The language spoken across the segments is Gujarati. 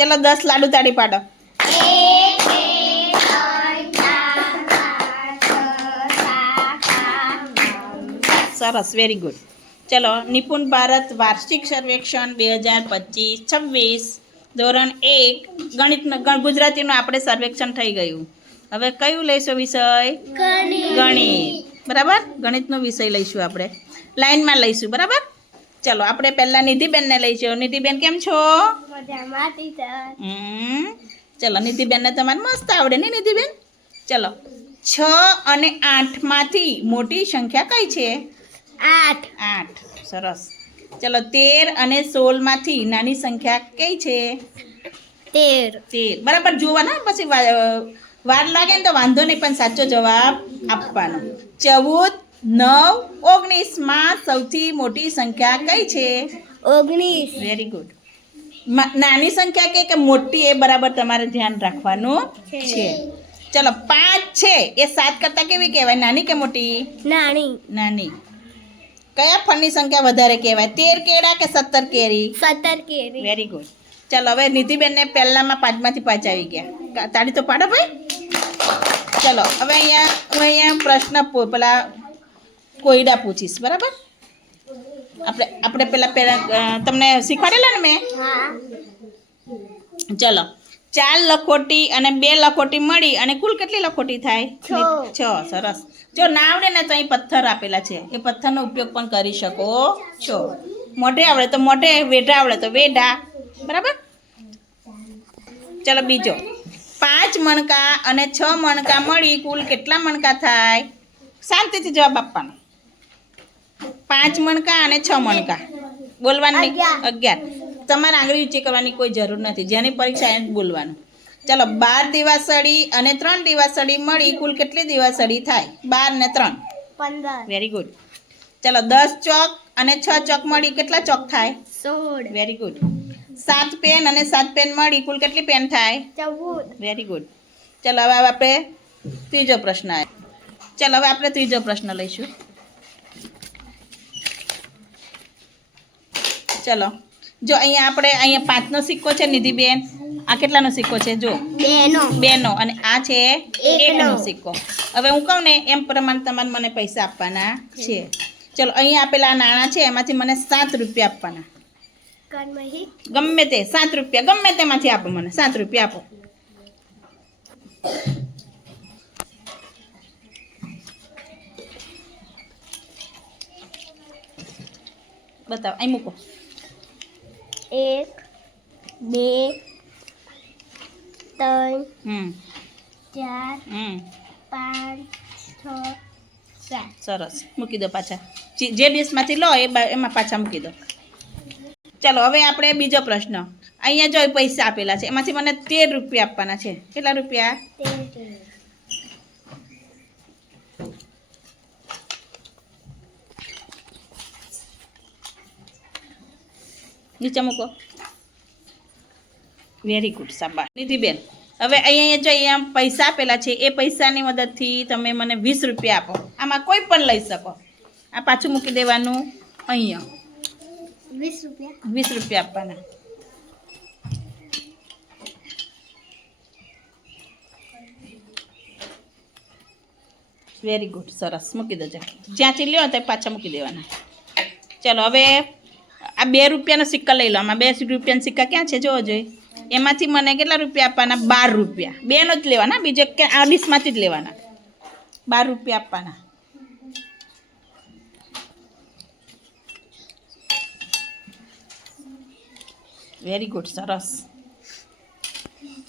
ચલો 10 લાડુ તાળી પાડો. સરસ, વેરી ગુડ. ચલો, નિપુણ ભારત વાર્ષિક સર્વેક્ષણ 2025-26 ધોરણ 1 ગુજરાતીનું આપણે સર્વેક્ષણ થઈ ગયું. હવે કયું લઈશું વિષય? ગણિત. બરાબર, ગણિતનો વિષય લઈશું આપણે, લાઈનમાં લઈશું. બરાબર, ચલો આપણે પહેલાં નિધિબેનને લઈશું. નિધિબેન કેમ છો? ચલો, નિધિબેનને તમારે મસ્ત આવડે ને નિધિબેન? ચલો, 6 અને 8 માંથી મોટી સંખ્યા કઈ છે? 8. સરસ. ચલો, 13 અને 16 માંથી નાની સંખ્યા કઈ છે? 13. બરાબર જોવાના, પછી વાર લાગે ને તો વાંધો નહીં, પણ સાચો જવાબ આપવાનો. 14, 9, 19 માં સૌથી મોટી સંખ્યા કઈ છે? 19. Very good. નાની સંખ્યા કે મોટી, એ બરાબર તમારે ધ્યાન રાખવાનું છે. ચલો, 5 છે એ 7 કરતાં કેવી કહેવાય? નાની કે મોટી? નાની. કયા ફળની સંખ્યા વધારે કહેવાય? 13 કેળા કે 17 કેરી? 17 કેરી. Very good. ચલો, હવે નિધિબેનને પહેલામાં 5 માંથી 5 આવી ગયા. તાળી તો પાડો ભાઈ. ચલો, હવે અહીંયા પ્રશ્ન પેલા કોયડા પૂછીશ. બરાબર, આપણે પેલા તમને શીખવાડેલા ને મેં? ચલો, 4 લખોટી અને 2 લખોટી મળી અને કુલ કેટલી લખોટી થાય? 6. સરસ. જો ના આવડે ને તો અહીં પથ્થર આપેલા છે, એ પથ્થરનો ઉપયોગ પણ કરી શકો છો. મોઢે આવડે તો મોઢે, વેઢા આવડે તો વેઢા. બરાબર. ચલો, બીજો, 5 મણકા અને 6 મણકા મળી કુલ કેટલા મણકા થાય? શાંતિથી જવાબ આપવાનો. 5 મણકા અને 6 મણકા બોલવાનું. 11. તમારે આંગળી ઊંચી કરવાની કોઈ જરૂર નથી, જેની પરીક્ષા એને બોલવાનું. ચલો, 12 દિવાસળી અને 3 દિવાસળી મળી કુલ કેટલી દિવાસળી થાય? 12 ને 3 15. Very good. ચલો, 10 ચોક અને 6 ચોક મળી કેટલા ચોક થાય? 16. Very good. 7 પેન અને 7 પેન મળી કુલ કેટલી પેન થાય? 14. Very good. ચલો, હવે આપણે ત્રીજો પ્રશ્ન આવ્યો. ચલો, હવે આપણે ત્રીજો પ્રશ્ન લઈશું. ચલો, જો અહીંયા 5નો સિક્કો છે નિધિબેન, આ કેટલાનો સિક્કો છે? જો 2નો, અને આ છે 1નો સિક્કો. હવે હું કહું ને એમ પ્રમાણે તમારે મને પૈસા આપવાના છે. ચલો, અહીંયા આપેલા નાણાં છે એમાંથી મને 7 રૂપિયા આપવાના. ગમે તે 7 રૂપિયા, ગમે તેમાંથી આપો, મને 7 રૂપિયા આપો. બતાવો, અહીં મૂકો. 1, 2, 3, 4, 5, 6, 7. સરસ, મૂકી દો પાછા. જે ડીશમાંથી લો એમાં પાછા મૂકી દો. ચલો, હવે આપણે બીજો પ્રશ્ન. અહીંયા જો પૈસા આપેલા છે એમાંથી મને 13 રૂપિયા આપવાના છે. કેટલા રૂપિયા? 13. નીચે મૂકો. વેરી ગુડ, શાબાશ. નિધિબેન, હવે અહીંયા પૈસા આપેલા છે એ પૈસાની મદદથી તમે મને 20 રૂપિયા આપો. આમાં કોઈ પણ લઈ શકો. આ પાછું મૂકી દેવાનું. અહીંયા 20 રૂપિયા. 20 રૂપિયા આપવાના. વેરી ગુડ, સરસ. મૂકી દો. જ્યાંથી લ્યો ત્યાં પાછા મૂકી દેવાના. ચલો, હવે આ 2 રૂપિયાનો સિક્કા લઈ લો. આમાં 2 રૂપિયાના સિક્કા ક્યાં છે? જોવો જોઈએ. એમાંથી મને કેટલા રૂપિયા આપવાના? 12 રૂપિયા. 2નો જ લેવાના, બીજો કે આ ડીશમાંથી જ લેવાના. 12 રૂપિયા આપવાના. વેરી ગુડ, સરસ.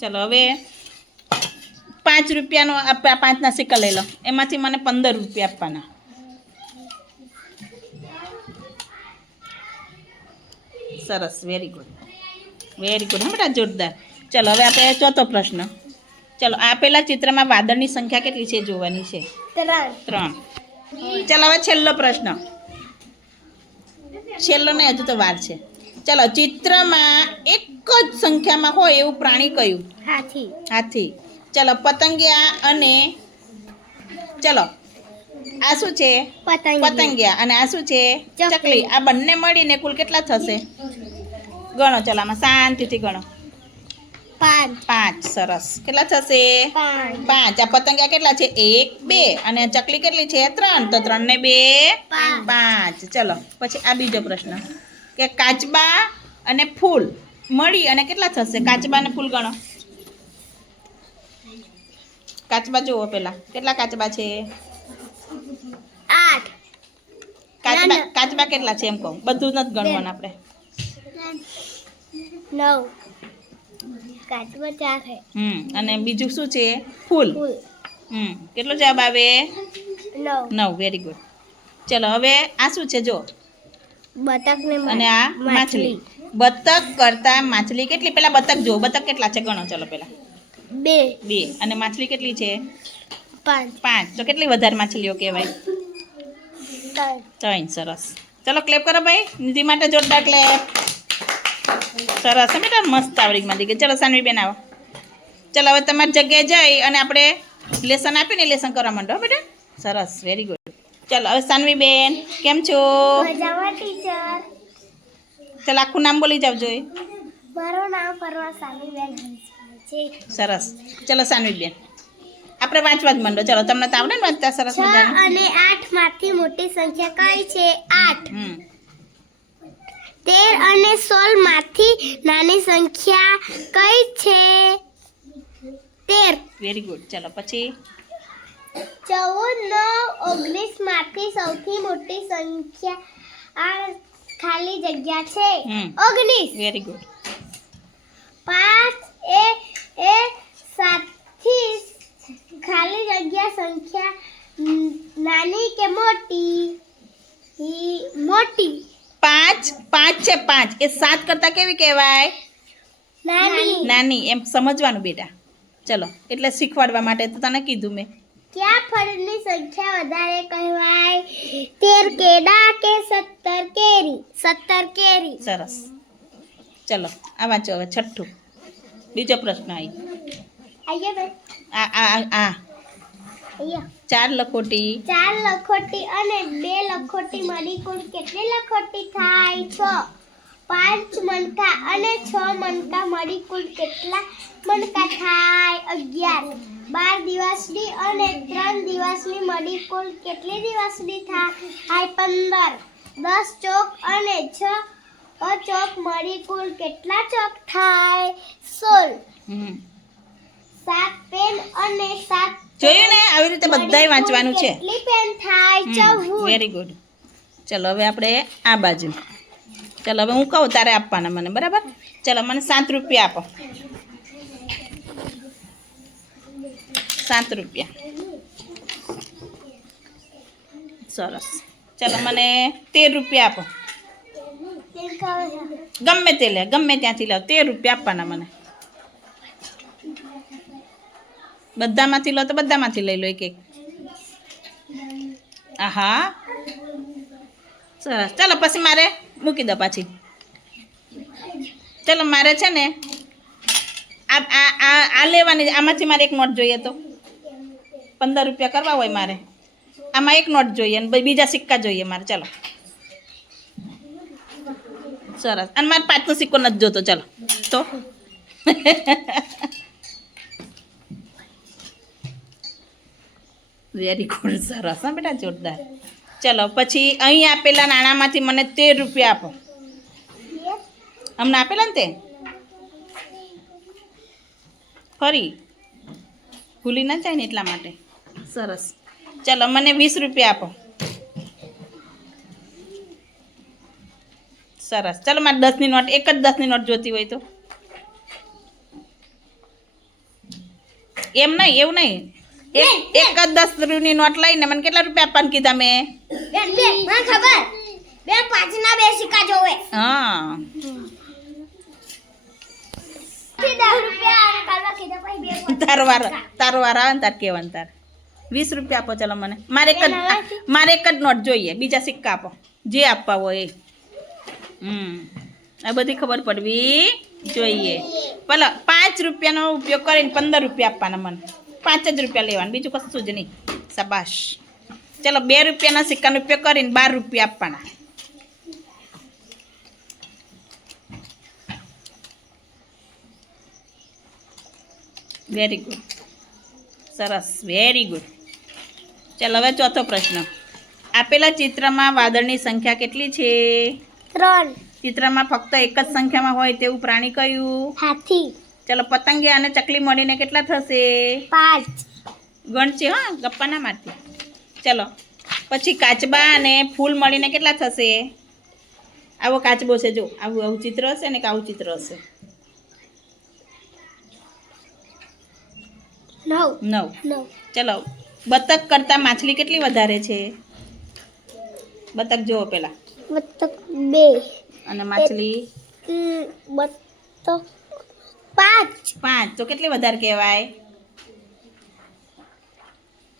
ચલો, હવે 5 રૂપિયાનો 5ના સિક્કા લઈ લો. એમાંથી મને 15 રૂપિયા આપવાના. સરસ, વેરી ગુડ, વેરી ગુડ. હા બેટા, જોરદાર. ચલો, હવે આપણે ચોથો પ્રશ્ન. ચલો, આપેલા ચિત્રમાં વાદળની સંખ્યા કેટલી છે જોવાની છે? 3. ચલો, હવે છેલ્લો પ્રશ્ન. છેલ્લો નહીં, હજુ તો વાર છે. ચલો, ચિત્રમાં એક જ સંખ્યામાં હોય એવું પ્રાણી કયું? હાથી. ચલો, પતંગિયા અને ચલો આ શું છે? પતંગિયા. અને આ શું છે? ચકલી. આ બંને મળીને કુલ કેટલા થશે? ગણો. ચલો, આમાં શાંતિથી ગણો. 5 સરસ કેટલા થશે 5 5 આ પતંગિયા કેટલા છે 1 2 અને ચકલી કેટલી છે 3 તો 3 ને 2 5 ચલો પછી આ બીજો પ્રશ્ન કે કાચબા અને ફૂલ મળી અને કેટલા થશે કાચબા અને ફૂલ ગણો કાચબા જુઓ પેલા કેટલા કાચબા છે 8 કાચબા કેટલા છે એમ કહું બધું નથી ગણવાનું આપણે 9 કાચબા 4 है અને બીજું શું છે ફૂલ फूल કેટલો જવાબ આવે 9 9 વેરી ગુડ ચલો હવે આ શું છે જો बतख ने અને આ માછલી બતક કરતા માછલી કેટલી પેલા બતક જો બતક કેટલા છે ગણો ચલો પેલા 2 2 અને માછલી કેટલી છે 5 5 તો કેટલી વધારે માછલીઓ કહેવાય 3 સરસ ચલો ક્લેપ કરો ભાઈ નિધિ માટે જોરદાર ક્લેપ સરસ બેટા મસ્ત આવડી માંડી ગઈ ચલો સાનવી બેન આવો ચલો હવે તમારી જગ્યાએ જઈ અને આપણે લેસન આપ્યું ને લેસન કરવા માંડો હો બેટા સરસ વેરી ગુડ ચલો હવે સાનવી બેન કેમ છો મજામાં ટીચર ચલો આખું નામ બોલી જાવ જોઈએ મારું નામ પરવા સાનવીબેન હંસભાઈ છે સરસ ચલો સાનવી બેન આપણે વાંચવા જ માંડો ચલો તમને તો આવડે ને વાંચતા સરસ 6 મજાનું અને 8 માંથી મોટી સંખ્યા કઈ છે 8 13 અને 16 માંથી નાની સંખ્યા કઈ છે 13 વેરી ગુડ ચલો પછી 14 9 19 માંથી સૌથી મોટી સંખ્યા આ ખાલી જગ્યા છે 19 વેરી ગુડ 5 એ 7 થી ખાલી જગ્યા સંખ્યા નાની કે મોટી મોટી 5 છે 5 એ 7 કરતાં કેવી કહેવાય નાની નાની એમ સમજવાનું બેટા ચલો એટલે શીખવાડવા માટે તો તને કીધું મેં કયા ફળની સંખ્યા વધારે કહેવાય 13 કેડા કે 17 કેરી 17 કેરી સરસ ચલો આ વાંચો હવે છઠ્ઠું બીજો પ્રશ્ન આવી આયા બે આ આ આ આયા 4 લખોટી 4 લખોટી અને 2 લખોટી મળી કુલ કેટલી લખોટી થાય 6 5 મણકા અને 6 મણકા મળી કુલ કેટલા મણકા થાય 11 12 દિવસની અને 3 દિવસની મળી કુલ કેટલી દિવસની થાય 15 10 ચોક અને 6 ચોક મળી કુલ કેટલા ચોક થાય 16 7 પેન અને 7 જોયું ને આવી રીતે બધાય વાંચવાનું છે કેટલી પેન થાય 14 વેરી ગુડ ચલો હવે આપણે આ બાજુ ચલો હવે હું કહું તારે આપવાના મને બરાબર ચલો મને 7 રૂપિયા આપો 7 રૂપિયા સરસ ચલો મને 13 રૂપિયા આપો ગમે તે લે ગમે ત્યાંથી લો 13 રૂપિયા આપવાના મને બધામાંથી લો તો બધામાંથી લઈ લો એક એક આહા સરસ ચાલો પછી મારે મૂકી દો પાછી ચાલો મારે છે ને આ આ આ આ લેવાની આમાંથી મારે એક નોટ જોઈએ તો 15 રૂપિયા કરવા હોય મારે આમાં એક નોટ જોઈએ અને બીજા સિક્કા જોઈએ મારે ચાલો સરસ અને મારે 5નો સિક્કો નથી જોતો ચાલો તો વેરી ગુડ સરસ હા બેટા જોરદાર ચલો પછી અહીં આપેલા નાણામાંથી મને 13 રૂપિયા આપો અમને આપેલા ને તે ફરી ભૂલી ના જાય ને એટલા માટે સરસ ચલો મને 20 રૂપિયા આપો સરસ ચલો મારે 10ની નોટ એક જ 10ની નોટ જોતી હોય તો એમ નહીં એવું નહીં એક જ 10 રૂપિયાની નોટ લઈને મને કેટલા રૂપિયા આપવાનું કીધા મેં બેન મને ખબર બે 5ના 2 સિક્કા જોવે હા 10 રૂપિયા અને કાલવા કીધા પછી બે તારો વાર આવે ને તાર કહેવાનું તાર 20 રૂપિયા આપો ચલો મને મારે એક જ નોટ જોઈએ બીજા સિક્કા આપો જે આપવા હોય એ આ બધી ખબર પડવી જોઈએ ભલે 5 રૂપિયાનો ઉપયોગ કરીને 15 રૂપિયા આપવાના મને 5 જ રૂપિયા લેવાના બીજું કશું જ નહીં શાબાશ ચલો 2 રૂપિયાના સિક્કાનો ઉપયોગ કરીને 12 રૂપિયા આપવાના વેરી ગુડ. સરસ, વેરી ગુડ. ચાલો હવે ચોથો પ્રશ્ન. આપેલા ચિત્રમાં વાદળની સંખ્યા કેટલી છે? 3. ચિત્રમાં ફક્ત એક જ સંખ્યામાં હોય તેવું પ્રાણી કયું? હાથી. ચાલો પતંગિયા અને ચકલી મળીને કેટલા થશે? 5. ગણશે, હા, ગપ્પા ના મારતી. ચલો પછી કાચબા અને ફૂલ મળીને કેટલા થશે? આવો કાચબો છે, જો આવું આવું ચિત્ર હશે ને કે આવું ચિત્ર હશે? 9. 9. ચલો બતક કરતાં માછલી કેટલી વધારે છે? બતક જુઓ પેલા, બતક 2. અને માછલી બતક 5. 5. તો કેટલી વધારે કહેવાય?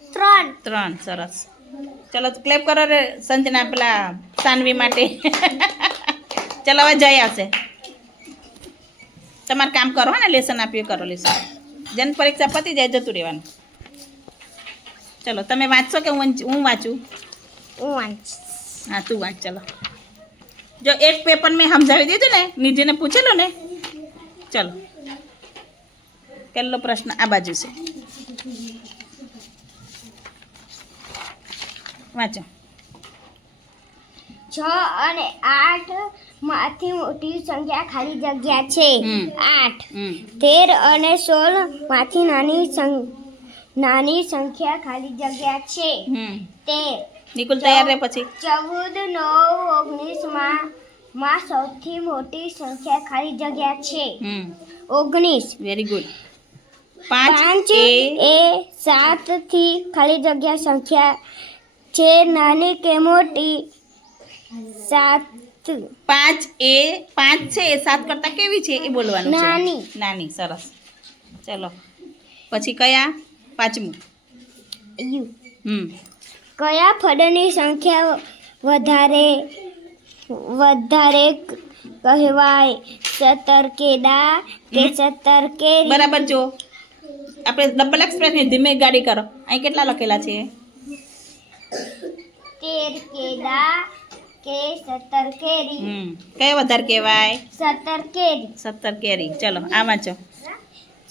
3. 3. સરસ. ચલો ક્લેપ કરો રે સંજના, પેલા સાનવી માટે. ચલો હવે જઈ આવશે. તમારે કામ કરો ને, લેસન આપ્યું કરો લેસન. જન પરીક્ષા પતી જાય જતું રહેવાનું. ચલો તમે વાંચશો કે હું વાંચું? હા તું વાંચ. ચલો જો એક પેપર મેં સમજાવી દીધું ને, નિધિને પૂછેલું ને. ચલો પહેલો પ્રશ્ન આ બાજુ છે, વાંચો. 6 અને 8 માંથી મોટી સંખ્યા ખાલી જગ્યા છે. 8. 13 અને 16 માંથી નાની સંખ્યા ખાલી જગ્યા છે. 13. નિકુલ તૈયાર રહે પછી. 14, 9, 19 માં સૌથી મોટી સંખ્યા ખાલી જગ્યા છે. 19. Very good. 5 એ 7 થી ખાલી જગ્યા સંખ્યા છે. નાની કે મોટી? 7. 5 એ 5 છે એ 7 કરતાં કેવી છે એ બોલવાનું છે. નાની. નાની. સરસ. ચલો પછી કયા? પાંચમું. કયા ફળની સંખ્યા વધારે કહેવાય? 17 કેળા કે 17 કેરી? બરાબર. જો આપણે ડબલ એક્સપ્રેસની ધીમે ગાડી કરો. અહીં કેટલા લખેલા છે? 13 કેળા કે 17 કેરી? કયા વધારે કહેવાય? 17 કેરી. 17 કેરી. ચલો આ વાંચો.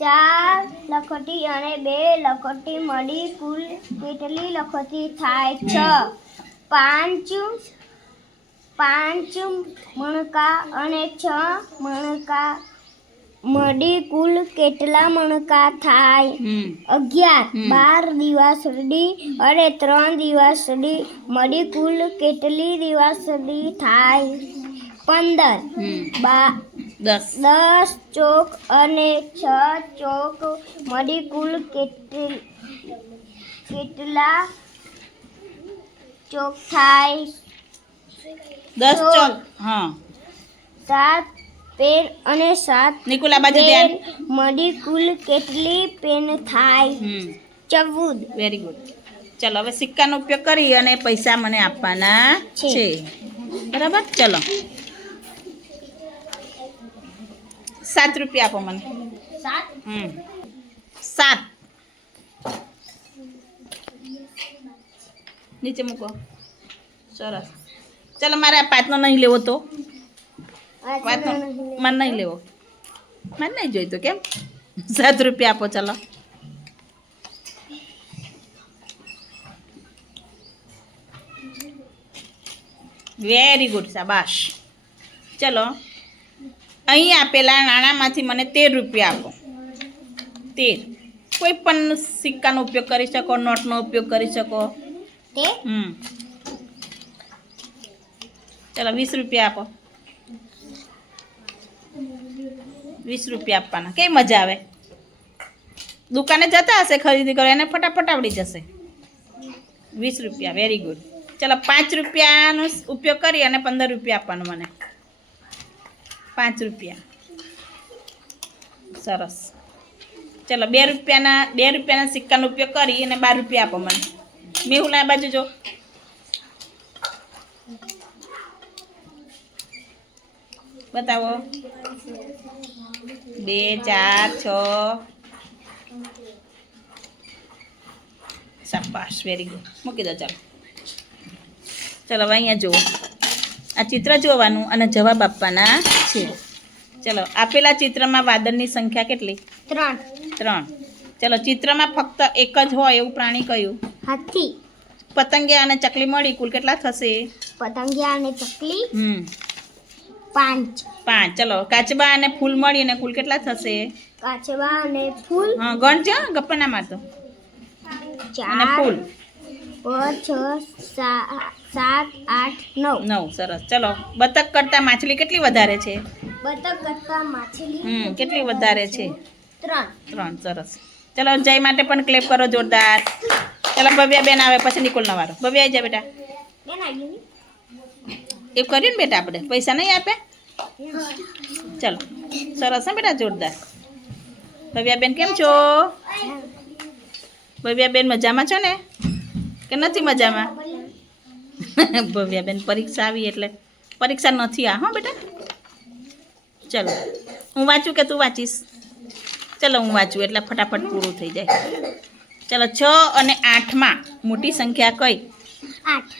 4 લખોટી અને 2 લખોટી મળી કુલ કેટલી લખોટી થાય? 6. 5 મણકા અને 6 મણકા મળી કુલ કેટલા મણકા થાય? 11. 12 દિવાસળી અને 3 દિવાસળી મળી કુલ કેટલી દિવાસળી થાય? 15. 10 ચોક અને 6 ચોક મળી કુલ કેટલા ચોક થાય? 10 ચોક. હા. 7 પેન અને 7 નિકુલ આ બાજુ ધ્યાન. મળી કુલ કેટલી પેન થાય? 14. Very good. ચલો હવે સિક્કાનો ઉપયોગ કરી અને પૈસા મને આપવાના છે. બરાબર. ચલો 7 રૂપિયા આપો મને. 7. નીચે મૂકો. સરસ. ચલો મારે આ 5નો નહીં લેવો તો? 5નો મારે નહીં લેવો. મારે નહીં જોઈતો. કેમ? 7 રૂપિયા આપો. ચલો વેરી ગુડ. શાબાશ. ચલો અહીં આપેલા નાણાંમાંથી મને 13 રૂપિયા આપો. 13. કોઈ પણ સિક્કાનો ઉપયોગ કરી શકો, નોટનો ઉપયોગ કરી શકો. ચલો 20 રૂપિયા આપો. 20 રૂપિયા આપવાના. કેવી મજા આવે? દુકાને જતા હશે ખરીદી કરો, એને ફટાફટ આવડી જશે. 20 રૂપિયા. Very good. ચલો 5 રૂપિયાનો ઉપયોગ કરી અને 15 રૂપિયા આપવાનું મને. 5 રૂપિયા. સરસ. ચલો 2 રૂપિયાના સિક્કાનો ઉપયોગ કરી અને 12 રૂપિયા આપો મને. મેહુલ આ બાજુ જો. બતાવો. 2, 4, 6. શાબાશ. Very good. મૂકી દો. ચાલો ચલો હવે અહીંયા જુઓ. આ ચિત્ર જોવાનું અને જવાબ આપવાના છે. ચલો આપેલા ચિત્રમાં વાદળની સંખ્યા કેટલી? 3. 3. ચલો ચિત્રમાં ફક્ત એક જ હોય એવું પ્રાણી કયું? હાથી. પતંગિયા અને ચકલી મળી કુલ કેટલા થશે? પતંગિયા અને ચકલી 5. 5. ચલો કાચબા અને ફૂલ મળીને કુલ કેટલા થશે? કાચબા અને ફૂલ હા ગણજો, ગપ્પા ના મારતો. અને 4 ફૂલ 5 6 7 8 9. 9. સરસ. ચલો બતક કરતાં માછલી કેટલી વધારે છે? બતક કરતા માછલી કેટલી વધારે છે? 3. 3. સરસ. ચલો જય માટે પણ ક્લેપ કરો જોરદાર. ચલો ભવ્યા બેન આવે પછી નિકોલનો વારો. ભવ્યા આવી જા બેટા. બેન આવી એવું કર્યું ને બેટા આપણે પૈસા નહીં આપે? ચલો સરસ હા બેટા જોરદાર. ભવ્યા બેન કેમ છો? ભવ્યા બેન મજામાં છો ને કે નથી મજામાં? ભવ્યા બેન પરીક્ષા આવી એટલે પરીક્ષા નથી આ હા બેટા. ચલો હું વાંચું કે તું વાંચીશ? ચલો હું વાંચું એટલે ફટાફટ પૂરું થઈ જાય. ચલો 6 અને 8માં મોટી સંખ્યા કઈ? 8.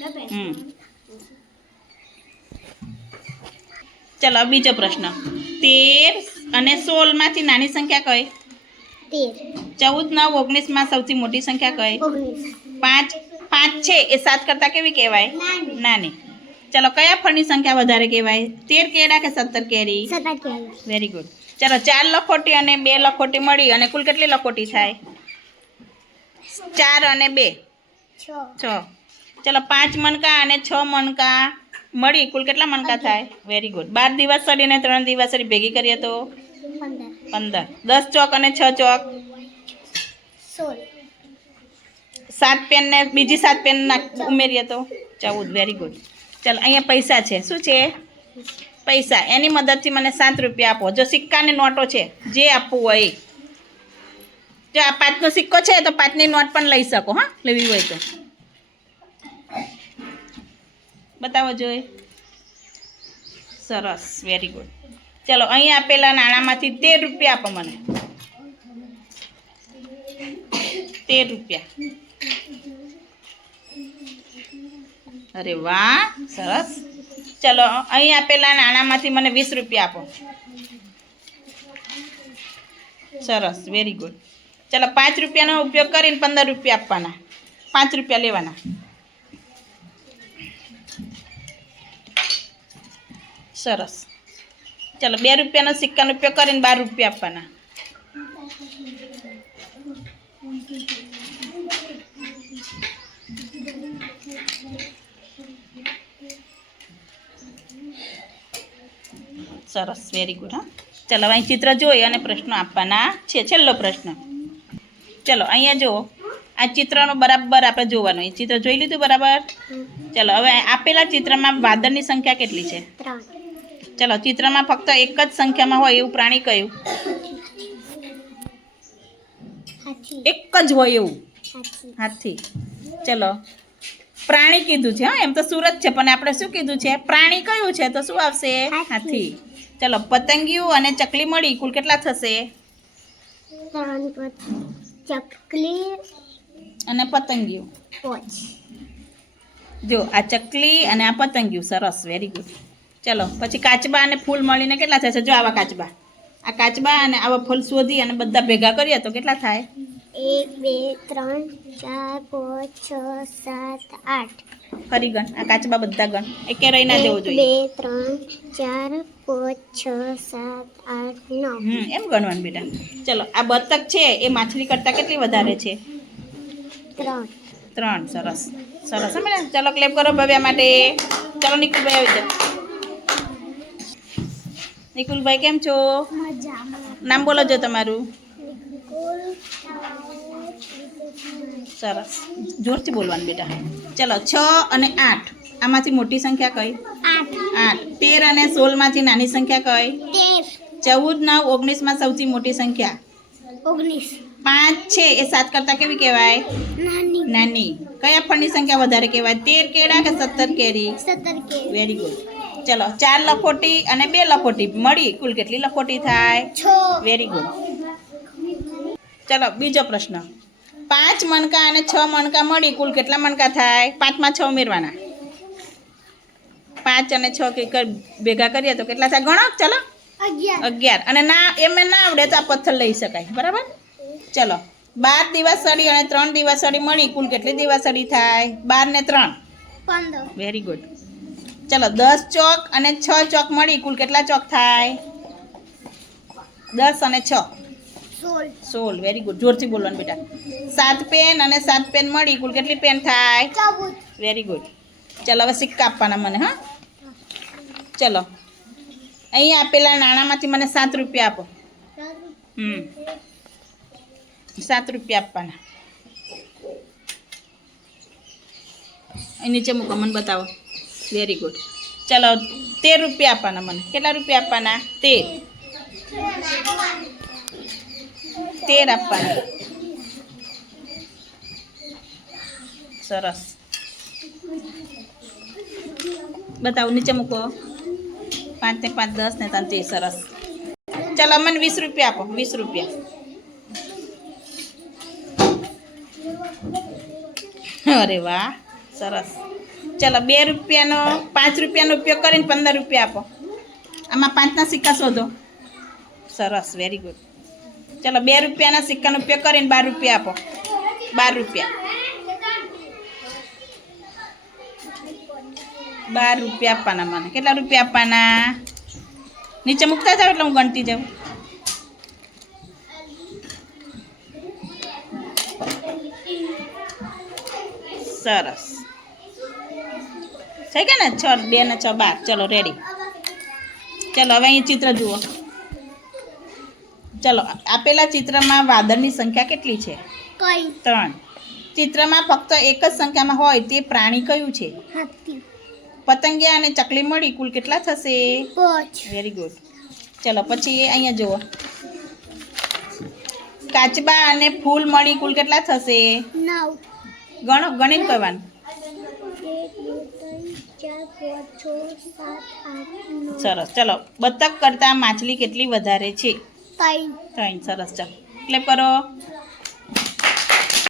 ચલો બીજો પ્રશ્ન. 13 અને 16માંથી નાની સંખ્યા કઈ? 13. 14 9 19માં સૌથી મોટી સંખ્યા કઈ? 19. 5 છે એ 7 કરતાં કેવી કહેવાય? નાની. નાની. ચલો કયા ફળની સંખ્યા વધારે કહેવાય? 13 કેળા કે 17 કેરી? 17. Very good. ચલો 4 લખોટી અને 2 લખોટી મળી અને કુલ કેટલી લખોટી થાય? 4 અને 2 6. 6. ચલો 5 મણકા અને 6 મણકા મળી કુલ કેટલા મણકા થાય? Very good. 12 દિવસ સળી અને 3 દિવસ સળી ભેગી કરીએ તો 15. 15. 10 ચોક અને 6 ચોક 16. 7 પેન ને બીજી 7 પેન ઉમેરીએ તો 14. Very good. ચાલો અહીંયા પૈસા છે. શું છે? પૈસા. એની મદદથી મને 7 રૂપિયા આપો. જો સિક્કાની નોટો છે જે આપવું હોય એ. જો આ 5નો સિક્કો છે તો 5ની નોટ પણ લઈ શકો હા લેવી હોય તો. બતાવો જોઈએ. સરસ વેરી ગુડ. ચલો અહીં આપેલા નાણાંમાંથી 13 રૂપિયા આપો મને. 13 રૂપિયા. અરે વાહ સરસ. ચલો અહીં આપેલા નાણાંમાંથી મને 20 રૂપિયા આપો. સરસ વેરી ગુડ. ચલો 5 રૂપિયાનો ઉપયોગ કરીને 15 રૂપિયા આપવાના. 5 રૂપિયા લેવાના. સરસ. ચલો 2 રૂપિયાનો સિક્કાનો ઉપયોગ કરીને 12 રૂપિયા આપવાના. સરસ વેરી ગુડ હા. ચલો અહીં ચિત્ર જોઈ અને પ્રશ્નો આપવાના છે. છેલ્લો પ્રશ્ન. ચલો અહીંયા જુઓ આ ચિત્રનો બરાબર આપણે જોવાનું. એ ચિત્ર જોઈ લીધું બરાબર? ચલો હવે આપેલા ચિત્રમાં વાદળની સંખ્યા કેટલી છે? 3. ચલો ચિત્રમાં ફક્ત એક જ સંખ્યામાં હોય એવું પ્રાણી કયું? હાથી. એક જ હોય એવું હાથી. હાથી. ચલો પ્રાણી કીધું છે હા એમ તો સુરત છે પણ આપણે શું કીધું છે? પ્રાણી કયું છે તો શું આવશે? હાથી. ચલો પતંગિયું અને ચકલી મળી કુલ કેટલા થશે? 3. ચકલી અને પતંગિયું. 5. જો આ ચકલી અને આ પતંગિયું. સરસ વેરી ગુડ. ચલો પછી કાચબા અને ફૂલ મળીને કેટલા થશે? જો આવા કાચબા, આ કાચબા અને આવા ફૂલ શોધી અને બધા ભેગા કરીએ તો કેટલા થાય? 1 2 3 4 5 6 7 8. ફરી ગણ. આ કાચબા બધા ગણ. એકે રહી ના જવું 1 જોઈએ. 2 3 4 5 6 7 8 9. એમ ગણવાનું બેટા. ચલો આ બતક છે એ માછલી કરતાં કેટલી વધારે છે? 3. 3. સરસ સરસ હે બેટા. ચલો ક્લેપ કરો ભવ્યા માટે. ચલો નિકુલભાઈ આવી જાઓ. નિકુલભાઈ કેમ છો? મજામાં. નામ બોલો જો તમારું. સરસ જોરથી બોલવાનું બેટા. ચલો 6 અને 8 આમાંથી મોટી સંખ્યા કઈ? 8. 13 અને 16માંથી નાની સંખ્યા કઈ? 14 9 19માં સૌથી મોટી સંખ્યા? 19. 5 છે એ 7 કરતાં કેવી કહેવાય? નાની. નાની. કયા ફળની સંખ્યા વધારે કહેવાય? 13 કેળા કે 17 કેરી? 17 કે વેરી ગુડ. ચલો 4 લખોટી અને 2 લખોટી મળી કુલ કેટલી લખોટી થાય? 6. Very good. ચલો બીજો પ્રશ્ન. 5 મણકા અને 6 મણકા મળી કુલ કેટલા મણકા થાય? 5માં 6 ઉમેરવાના. 5 અને 6 ભેગા કરીએ તો કેટલા થાય? ગણો. ચલો 11 11 અને ના એમ ના આવડે તો આ પથ્થર લઈ શકાય બરાબર. ચલો 12 દિવાસળી અને 3 દિવાસળી મળી કુલ કેટલી દિવાસળી થાય? 12 ને 3 15 વેરી ગુડ. ચલો 10 ચોક અને 6 ચોક મળી કુલ કેટલા ચોક થાય? 10 અને 6 16 વેરી ગુડ. જોરથી બોલવાનું બેટા. 7 પેન અને 7 પેન મળી કુલ કેટલી પેન થાય? 14 વેરી ગુડ. ચલો હવે સિક્કા આપવાના મને. હા ચલો અહીં આપેલા નાણામાંથી મને 7 રૂપિયા આપો. 7 રૂપિયા આપવાના. અહીં નીચે મૂકો મને બતાવો. Very good. ચલો 13 રૂપિયા આપવાના મને. કેટલા રૂપિયા આપવાના? 13 આપવાના. સરસ. બતાવો નીચે મૂકો. 5 ને 5 10 ને 3 30. સરસ. ચલો મને 20 રૂપિયા આપો. 20 રૂપિયા. અરે વાહ સરસ. ચલો 2 રૂપિયાનો 5 રૂપિયાનો ઉપયોગ કરીને 15 રૂપિયા આપો. આમાં 5ના સિક્કા શોધો. સરસ વેરી ગુડ. ચલો 2 રૂપિયાના સિક્કાનો ઉપયોગ કરીને 12 રૂપિયા આપો. 12 રૂપિયા. 12 રૂપિયા આપવાના મને. કેટલા રૂપિયા આપવાના? નીચે મૂકતા જાવ એટલે હું ગણતી જાઉં. સરસ થઈ ગયા ને? 6 2 ને 6 12. ચલો રેડી. ચલો હવે અહીં ચિત્ર જુઓ. ચલો આપેલા ચિત્રમાં વાદળની સંખ્યા કેટલી છે? 3. ચિત્રમાં ફક્ત એક જ સંખ્યામાં હોય તે પ્રાણી કયું છે? હાથી પતંગિયા અને ચકલી મળી કુલ કેટલા થશે? 5 વેરી ગુડ. ચલો પછી અહીંયા જુઓ. કાચબા અને ફૂલ મળી કુલ કેટલા થશે? 9 ગણો ગણીને કહેવાનું. 1 2 3 4 5 6 7 8 9 સરસ. ચલો બતક કરતાં માછલી કેટલી વધારે છે? 3 3. સરસ. ચાલો ક્લેપ કરો.